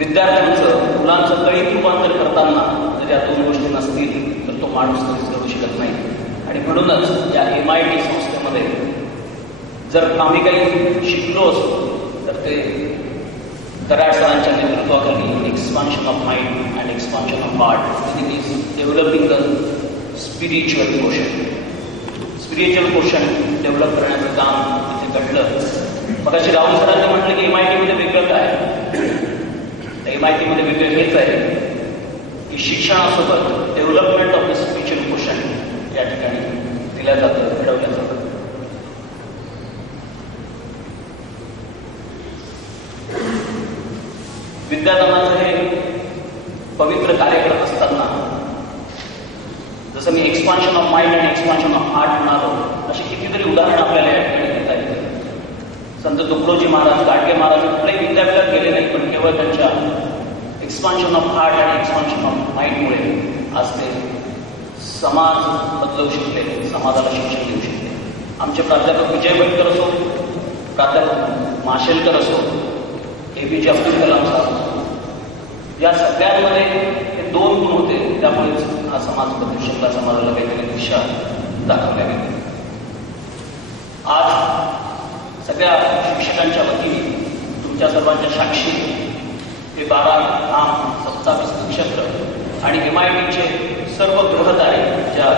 विद्यार्थ्यांचं मुलांचं गणित रूपांतर करताना जर या दोन गोष्टी नसतील तर तो माणूस कधीच करू शकत नाही। आणि म्हणूनच या MIT संस्थेमध्ये जर आम्ही काही शिकलो असतो तर ते कराड सरांच्या नेतृत्वाखाली expansion of mind and expansion of heart it is developing the spiritual question develop करण्याचं काम तिथे घडलं। मग अशी राहुल सरांनी म्हटलं की MIT मध्ये वेगळं काय, MIT मध्ये वेगळं हेच आहे की शिक्षणासोबत development of the spiritual question या ठिकाणी दिलं जातं, घडवलं जातं। विद्यादानाचं हे पवित्र कार्य करत असताना जसं मी एक्सपान्शन ऑफ माइंड आणि एक्सपान्शन ऑफ हार्ट म्हणालो अशी कितीतरी उदाहरणं आपल्याला या ठिकाणी देता येतील। संत तुकडोजी महाराज, गाडगे महाराज कुठल्याही विद्यापीठात गेले नाही, पण केवळ त्यांच्या एक्सपान्शन ऑफ हार्ट आणि एक्सपान्शन ऑफ माइंडमुळे आज ते समाज बदलवू शकले, समाजाला शिक्षण देऊ शकले। आमचे प्राध्यापक विजय भटकर असो, प्राध्यापक माशेलकर असो, APJ अब्दुल कलाम साहेब, या सगळ्यांमध्ये हे दोन गुण होते, त्यामुळेच हा समाज बदलू शकला, समाजाला वेगवेगळी दिशा दाखवल्या गेली। आज सगळ्या शिक्षकांच्या वतीने तुमच्या सर्वांच्या साक्षी हे 12 धाम 27 नक्षत्र आणि MITचे सर्व ग्रहतारे ज्या